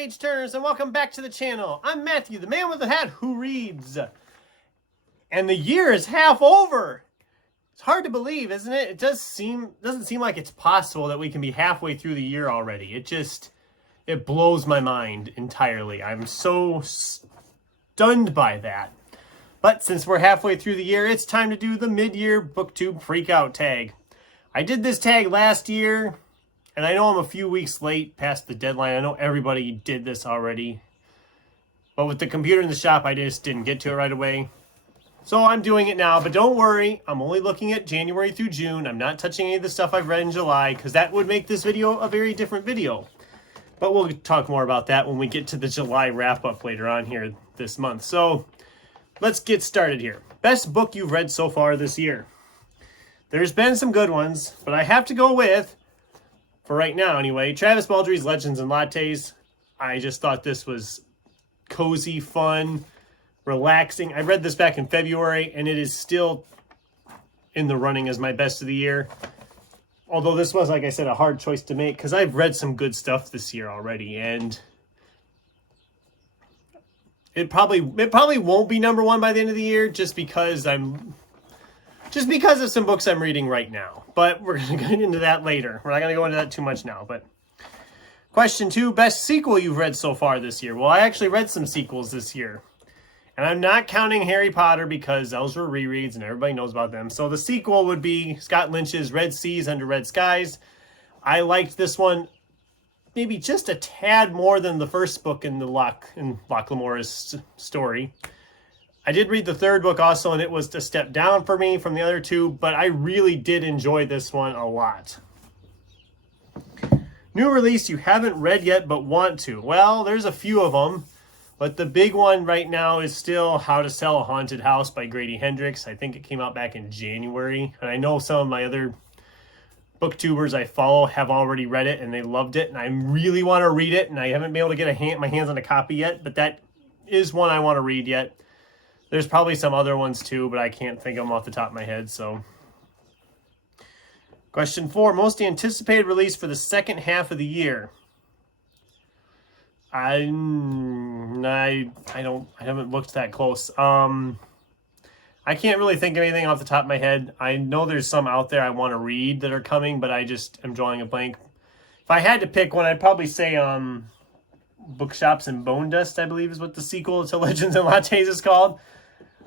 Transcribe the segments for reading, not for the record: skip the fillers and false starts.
page turners, and welcome back to the channel. I'm Matthew, the man with the hat who reads. And the year is half over. It's hard to believe, isn't it? It doesn't seem like it's possible that we can be halfway through the year already. It blows my mind entirely. I'm so stunned by that. But since we're halfway through the year, it's time to do the Mid-Year Booktube Freakout tag. I did this tag last year, and I know I'm a few weeks late past the deadline. I know everybody did this already. But with the computer in the shop, I just didn't get to it right away. So I'm doing it now, but don't worry. I'm only looking at January through June. I'm not touching any of the stuff I've read in July, because that would make this video a very different video. But we'll talk more about that when we get to the July wrap-up later on here this month. So let's get started here. Best book you've read so far this year. There's been some good ones, but I have to go with, for right now anyway, Travis Baldry's Legends and Lattes. I just thought this was cozy, fun, relaxing. I read this back in February, and it is still in the running as my best of the year. Although this was, like I said, a hard choice to make, because I've read some good stuff this year already, and it probably won't be number one by the end of the year, just because of some books I'm reading right now. But we're going to get into that later. We're not going to go into that too much now. But question 2, best sequel you've read so far this year. Well, I actually read some sequels this year. And I'm not counting Harry Potter because those were rereads and everybody knows about them. So the sequel would be Scott Lynch's Red Seas Under Red Skies. I liked this one maybe just a tad more than the first book in Locke Lamore's story. I did read the third book also, and it was a step down for me from the other two, but I really did enjoy this one a lot. New release you haven't read yet but want to. Well, there's a few of them, but the big one right now is still How to Sell a Haunted House by Grady Hendrix. I think it came out back in January, and I know some of my other booktubers I follow have already read it, and they loved it, and I really want to read it, and I haven't been able to get my hands on a copy yet, but that is one I want to read yet. There's probably some other ones too, but I can't think of them off the top of my head. So, question 4, most anticipated release for the second half of the year. I haven't looked that close. I can't really think of anything off the top of my head. I know there's some out there I want to read that are coming, but I just am drawing a blank. If I had to pick one, I'd probably say Bookshops and Bone Dust, I believe is what the sequel to Legends and Lattes is called.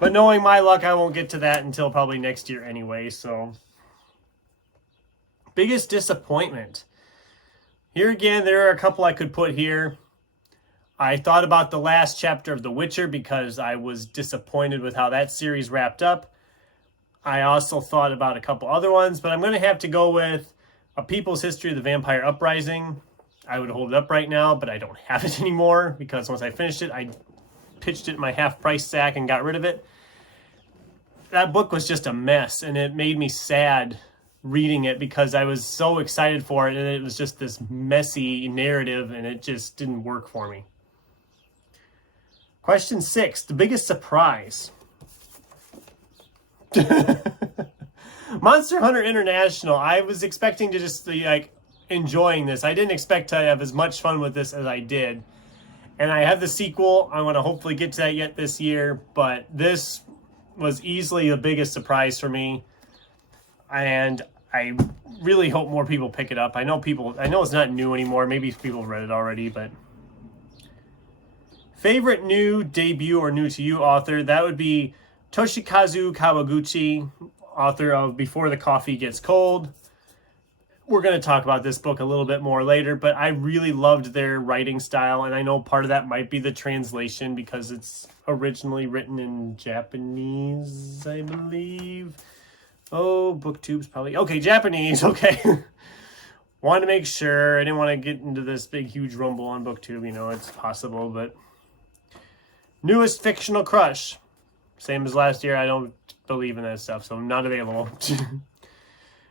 But knowing my luck, I won't get to that until probably next year anyway, so. Biggest disappointment. Here again, there are a couple I could put here. I thought about the last chapter of The Witcher because I was disappointed with how that series wrapped up. I also thought about a couple other ones, but I'm going to have to go with A People's History of the Vampire Uprising. I would hold it up right now, but I don't have it anymore because once I finished it, I pitched it in my half-price sack and got rid of it. That book was just a mess, and it made me sad reading it because I was so excited for it, and it was just this messy narrative, and it just didn't work for me. Question 6, the biggest surprise. Monster Hunter International. I was expecting to just be enjoying this. I didn't expect to have as much fun with this as I did. And I have the sequel. I want to hopefully get to that yet this year, but this was easily the biggest surprise for me. And I really hope more people pick it up. I know it's not new anymore. Maybe people have read it already, but favorite new debut or new to you author, that would be Toshikazu Kawaguchi, author of Before the Coffee Gets Cold. We're going to talk about this book a little bit more later, but I really loved their writing style, and I know part of that might be the translation because it's originally written in Japanese, I believe. Oh, Booktube's probably... Okay, Japanese, okay. Wanted to make sure. I didn't want to get into this big, huge rumble on Booktube. You know, it's possible, but... Newest fictional crush. Same as last year. I don't believe in that stuff, so not available.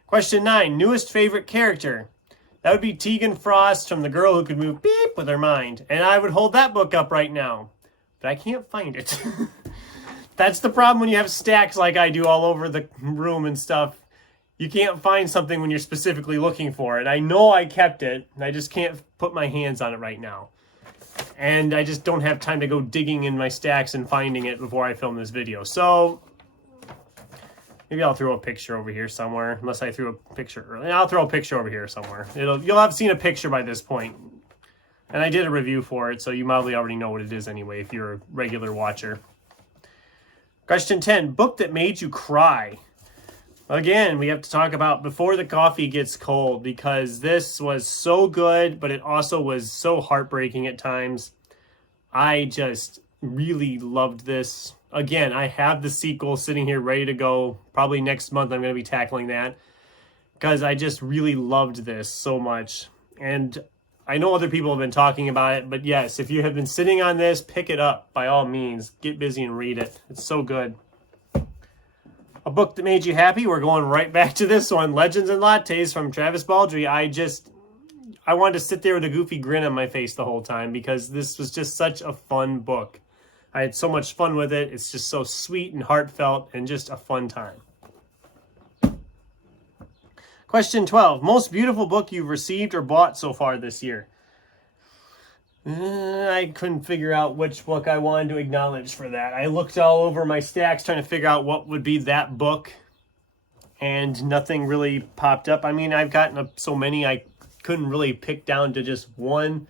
Question 9, newest favorite character. That would be Tegan Frost from The Girl Who Could Move Beep with Her Mind. And I would hold that book up right now. But I can't find it. That's the problem when you have stacks like I do all over the room and stuff. You can't find something when you're specifically looking for it. I know I kept it, and I just can't put my hands on it right now. And I just don't have time to go digging in my stacks and finding it before I film this video. So maybe I'll throw a picture over here somewhere, unless I threw a picture earlier. I'll throw a picture over here somewhere. You'll have seen a picture by this point. And I did a review for it, so you probably already know what it is anyway if you're a regular watcher. Question 10, book that made you cry. Again, we have to talk about Before the Coffee Gets Cold, because this was so good, but it also was so heartbreaking at times. I just really loved this. Again, I have the sequel sitting here ready to go. Probably next month I'm going to be tackling that, because I just really loved this so much. And I know other people have been talking about it, but yes, if you have been sitting on this, pick it up by all means. Get busy and read it. It's so good. A book that made you happy. We're going right back to this one. Legends and Lattes from Travis Baldree. I wanted to sit there with a goofy grin on my face the whole time because this was just such a fun book. I had so much fun with it. It's just so sweet and heartfelt and just a fun time. Question 12. Most beautiful book you've received or bought so far this year? I couldn't figure out which book I wanted to acknowledge for that. I looked all over my stacks trying to figure out what would be that book, and nothing really popped up. I mean, I've gotten so many, I couldn't really pick down to just one.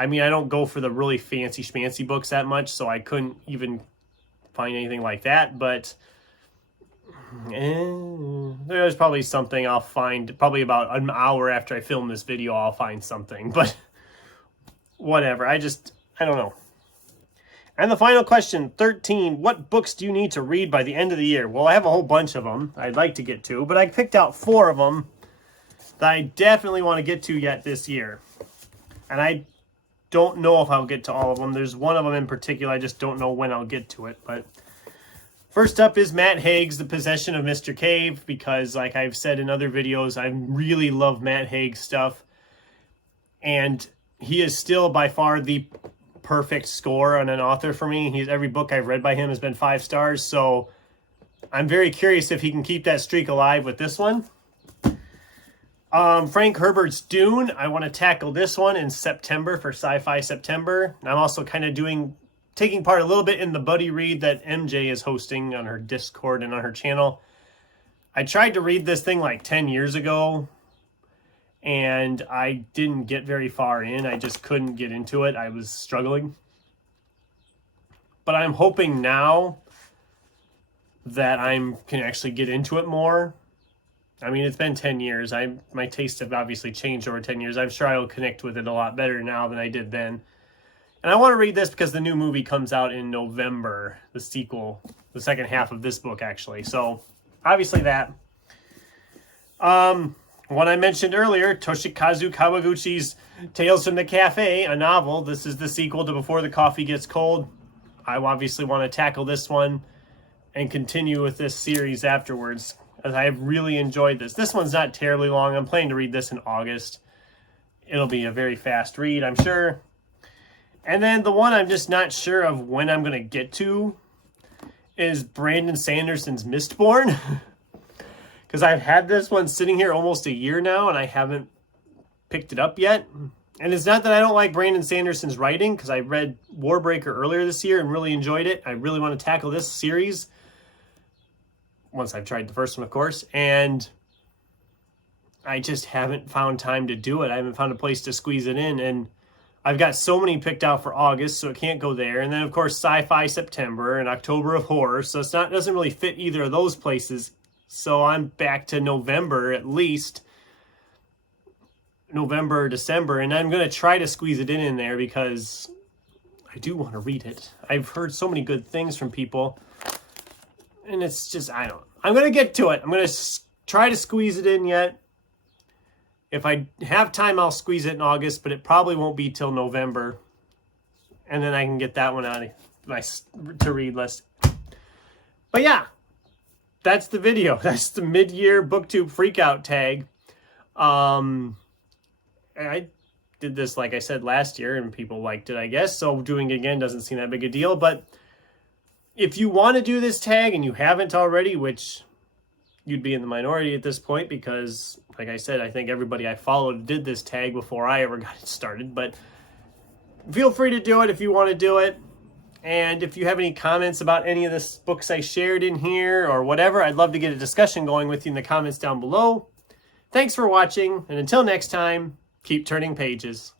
I mean, I don't go for the really fancy schmancy books that much, so I couldn't even find anything like that, but there's probably something I'll find. Probably about an hour after I film this video, I'll find something, but whatever. I don't know. And the final question, 13. What books do you need to read by the end of the year? Well, I have a whole bunch of them I'd like to get to, but I picked out 4 of them that I definitely want to get to yet this year. And I don't know if I'll get to all of them. There's one of them in particular, I just don't know when I'll get to it. But first up is Matt Haig's The Possession of Mr. Cave, because like I've said in other videos, I really love Matt Haig's stuff. And he is still by far the perfect score on an author for me. Every book I've read by him has been 5 stars, so I'm very curious if he can keep that streak alive with this one. Frank Herbert's Dune. I want to tackle this one in September for Sci-Fi September. I'm also kind of taking part a little bit in the buddy read that MJ is hosting on her Discord and on her channel. I tried to read this thing like 10 years ago, and I didn't get very far in. I just couldn't get into it. I was struggling. But I'm hoping now that I can actually get into it more. I mean, it's been 10 years. My tastes have obviously changed over 10 years. I'm sure I will connect with it a lot better now than I did then. And I want to read this because the new movie comes out in November, the sequel, the second half of this book, actually. So, obviously that. One I mentioned earlier, Toshikazu Kawaguchi's Tales from the Cafe, a novel. This is the sequel to Before the Coffee Gets Cold. I obviously want to tackle this one and continue with this series afterwards, as I have really enjoyed this. This one's not terribly long. I'm planning to read this in August. It'll be a very fast read, I'm sure. And then the one I'm just not sure of when I'm going to get to is Brandon Sanderson's Mistborn. Because I've had this one sitting here almost a year now, and I haven't picked it up yet. And it's not that I don't like Brandon Sanderson's writing, because I read Warbreaker earlier this year and really enjoyed it. I really want to tackle this series, once I've tried the first one, of course. And I just haven't found time to do it. I haven't found a place to squeeze it in. And I've got so many picked out for August, so it can't go there. And then, of course, Sci-Fi September and October of Horror. So it doesn't really fit either of those places. So I'm back to November at least. November, December. And I'm going to try to squeeze it in there because I do want to read it. I've heard so many good things from people. And it's just, I'm going to get to it. I'm going to try to squeeze it in yet. If I have time, I'll squeeze it in August, but it probably won't be till November. And then I can get that one out of my to-read list. But yeah. That's the video. That's the Mid-Year Booktube Freakout tag. I did this, like I said, last year, and people liked it, I guess. So doing it again doesn't seem that big a deal. But if you want to do this tag and you haven't already, which you'd be in the minority at this point because, like I said, I think everybody I followed did this tag before I ever got it started. But feel free to do it if you want to do it. And if you have any comments about any of the books I shared in here or whatever, I'd love to get a discussion going with you in the comments down below. Thanks for watching, and until next time, keep turning pages.